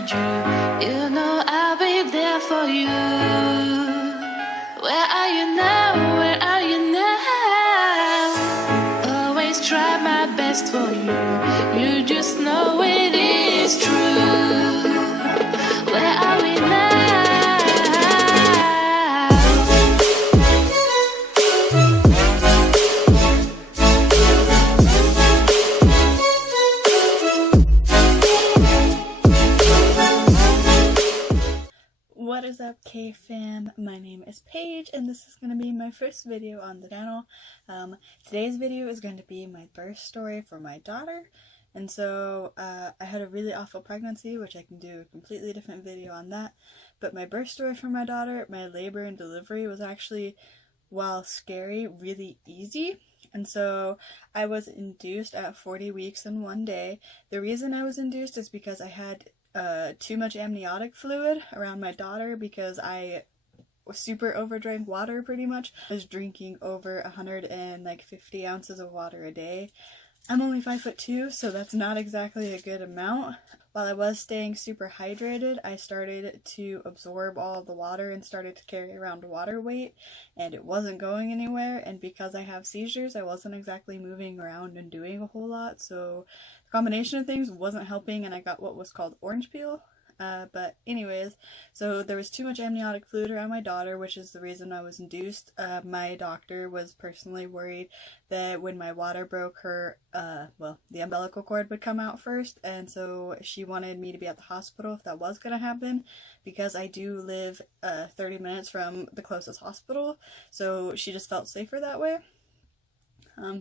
need you. You know I'll be there for you. Where are you now? Where are you now? Always try my best for you. You just know it is true. Where are we now? What is up, K-fam? My name is Paige, and this is going to be my first video on the channel. Today's video is going to be my birth story for my daughter. And so, I had a really awful pregnancy, which I can do a completely different video on that. But my birth story for my daughter, my labor and delivery was actually, while scary, really easy. And so, I was induced at 40 weeks and 1 day. The reason I was induced is because I had too much amniotic fluid around my daughter because I super overdrank water pretty much. I was drinking over 150 ounces of water a day. I'm only 5'2", so that's not exactly a good amount. While I was staying super hydrated, I started to absorb all of the water and started to carry around water weight, and it wasn't going anywhere. And because I have seizures, I wasn't exactly moving around and doing a whole lot, so the combination of things wasn't helping, and I got what was called orange peel. But anyways, so there was too much amniotic fluid around my daughter, which is the reason I was induced. My doctor was personally worried that when my water broke, her, the umbilical cord would come out first, and so she wanted me to be at the hospital if that was going to happen, because I do live 30 minutes from the closest hospital, so she just felt safer that way.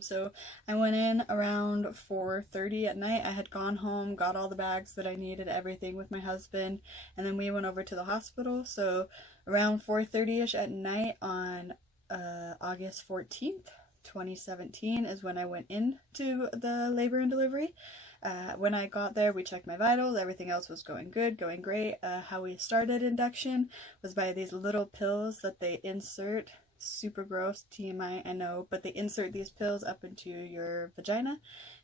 So I went in around 4:30 at night. I had gone home, got all the bags that I needed, everything with my husband, and then we went over to the hospital. So around 4:30ish at night on August 14th, 2017 is when I went into the labor and delivery. When I got there, we checked my vitals, everything else was going good, going great. How we started induction was by these little pills that they insert. Super gross, TMI, I know, but they insert these pills up into your vagina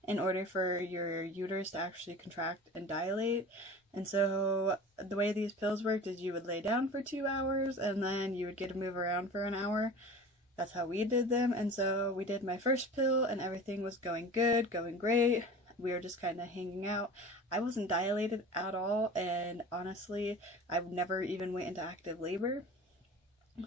in order for your uterus to actually contract and dilate. And so the way these pills worked is you would lay down for 2 hours and then you would get to move around for an hour. That's how we did them. And so we did my first pill and everything was going good, going great. We were just kind of hanging out. I wasn't dilated at all, and honestly, I've never even went into active labor.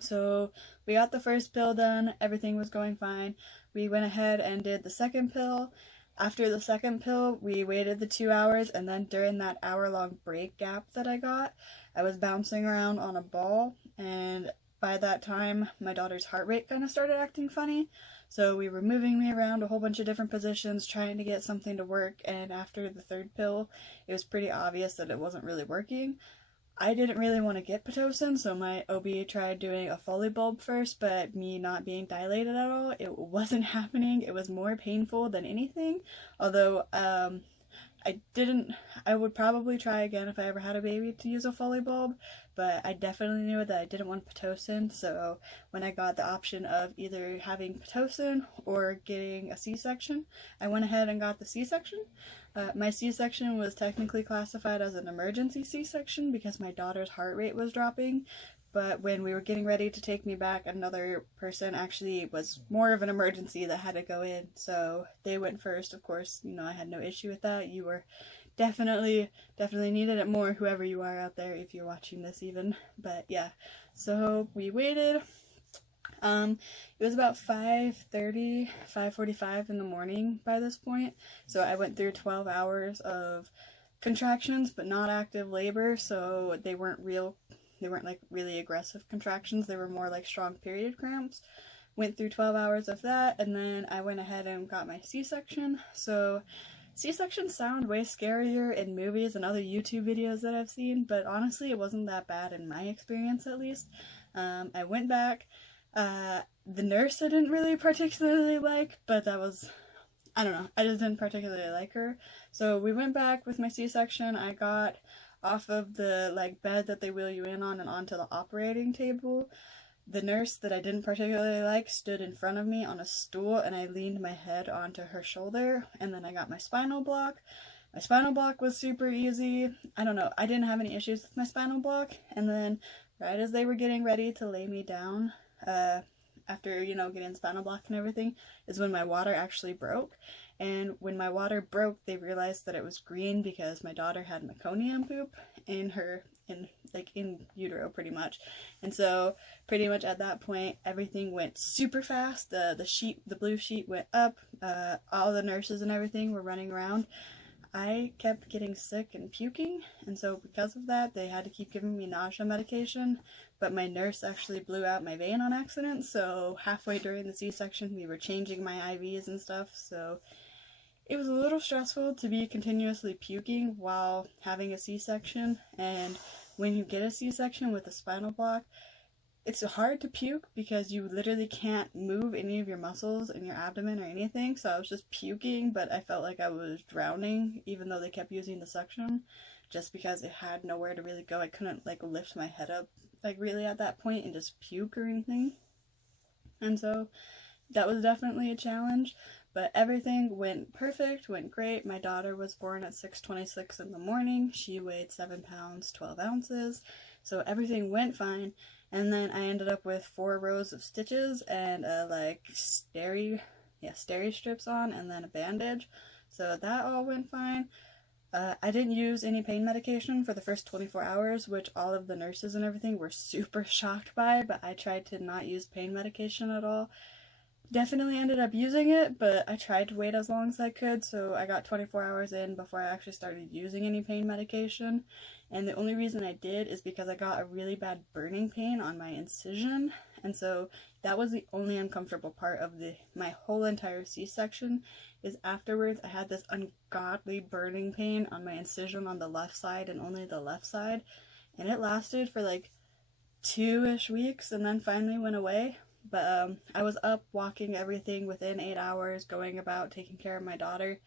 So we got the first pill done, everything was going fine. We went ahead and did the second pill. After the second pill, we waited the 2 hours, and then during that hour-long break gap that I got, I was bouncing around on a ball, and by that time, my daughter's heart rate kind of started acting funny. So we were moving me around a whole bunch of different positions, trying to get something to work, and after the third pill, it was pretty obvious that it wasn't really working. I didn't really want to get Pitocin, so my OB tried doing a Foley bulb first, but me not being dilated at all, it wasn't happening. It was more painful than anything, although I would probably try again if I ever had a baby to use a Foley bulb, but I definitely knew that I didn't want Pitocin, so when I got the option of either having Pitocin or getting a C-section, I went ahead and got the C-section. My C-section was technically classified as an emergency C-section because my daughter's heart rate was dropping, but when we were getting ready to take me back, another person actually was more of an emergency that had to go in, so they went first. Of course, you know, I had no issue with that. You were definitely needed it more, whoever you are out there, if you're watching this even. But yeah, so we waited. It was about 5:30, 5:45 in the morning by this point, so I went through 12 hours of contractions, but not active labor, so they weren't like really aggressive contractions, they were more like strong period cramps. Went through 12 hours of that, and then I went ahead and got my C-section. So C-sections sound way scarier in movies and other YouTube videos that I've seen, but honestly it wasn't that bad in my experience at least. I went back. The nurse I didn't really particularly like, but that was, I don't know, I just didn't particularly like her. So we went back with my C-section. I got off of the bed that they wheel you in on and onto the operating table. The nurse that I didn't particularly like stood in front of me on a stool, and I leaned my head onto her shoulder, and then I got my spinal block. My spinal block was super easy. I don't know, I didn't have any issues with my spinal block. And then right as they were getting ready to lay me down, after, you know, getting spinal block and everything, is when my water actually broke. And when my water broke, they realized that it was green because my daughter had meconium poop in utero pretty much. And so pretty much at that point everything went super fast. The blue sheet went up. All the nurses and everything were running around. I kept getting sick and puking, and so because of that they had to keep giving me nausea medication, but my nurse actually blew out my vein on accident, so halfway during the C-section we were changing my IVs and stuff, so it was a little stressful to be continuously puking while having a C-section. And when you get a C-section with a spinal block, it's hard to puke because you literally can't move any of your muscles in your abdomen or anything. So I was just puking, but I felt like I was drowning even though they kept using the suction, just because it had nowhere to really go. I couldn't like lift my head up like really at that point and just puke or anything. And so that was definitely a challenge, but everything went perfect, went great. My daughter was born at 6:26 in the morning. She weighed 7 pounds, 12 ounces. So everything went fine. And then I ended up with 4 rows of stitches and steri strips on, and then a bandage. So that all went fine. I didn't use any pain medication for the first 24 hours, which all of the nurses and everything were super shocked by, but I tried to not use pain medication at all. Definitely ended up using it, but I tried to wait as long as I could, so I got 24 hours in before I actually started using any pain medication. And the only reason I did is because I got a really bad burning pain on my incision, and so that was the only uncomfortable part of my whole entire C-section, is afterwards I had this ungodly burning pain on my incision on the left side, and only the left side, and it lasted for like 2-ish weeks and then finally went away. But I was up walking everything within 8 hours, going about taking care of my daughter.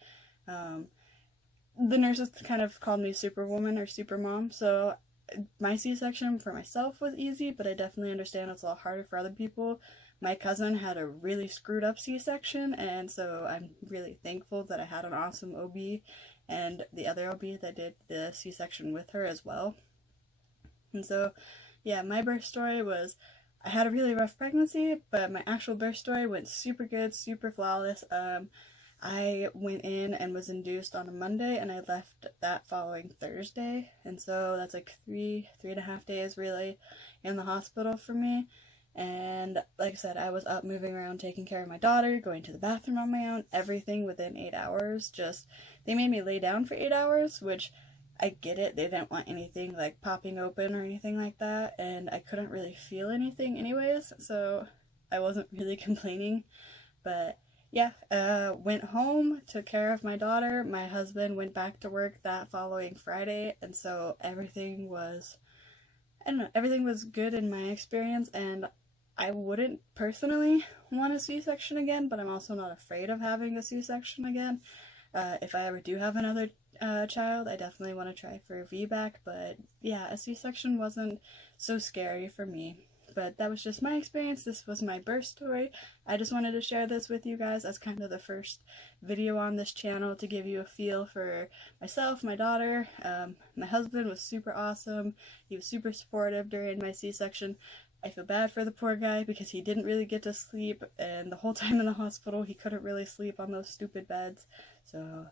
The nurses kind of called me Superwoman or Supermom, so my C-section for myself was easy, but I definitely understand it's a lot harder for other people. My cousin had a really screwed up C-section, and so I'm really thankful that I had an awesome OB and the other OB that did the C-section with her as well. And so, yeah, my birth story was, I had a really rough pregnancy, but my actual birth story went super good, super flawless. I went in and was induced on a Monday, and I left that following Thursday, and so that's like 3.5 days really in the hospital for me. And like I said, I was up moving around, taking care of my daughter, going to the bathroom on my own, everything within 8 hours. Just, they made me lay down for 8 hours, which I get it, they didn't want anything like popping open or anything like that, and I couldn't really feel anything anyways, so I wasn't really complaining. But yeah, went home, took care of my daughter. My husband went back to work that following Friday, and so everything was, I don't know, everything was good in my experience, and I wouldn't personally want a C-section again, but I'm also not afraid of having a C-section again. If I ever do have another child, I definitely want to try for a VBAC, but yeah, a C-section wasn't so scary for me. But that was just my experience. This was my birth story. I just wanted to share this with you guys as kind of the first video on this channel to give you a feel for myself, my daughter. My husband was super awesome. He was super supportive during my C-section. I feel bad for the poor guy because he didn't really get to sleep, and the whole time in the hospital he couldn't really sleep on those stupid beds. So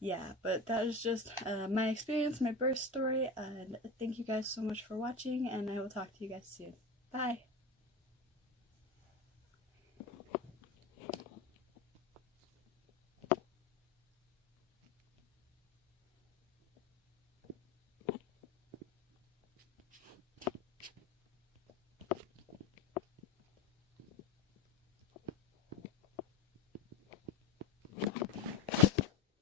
yeah, but that is just my experience, my birth story, and thank you guys so much for watching, and I will talk to you guys soon. Bye!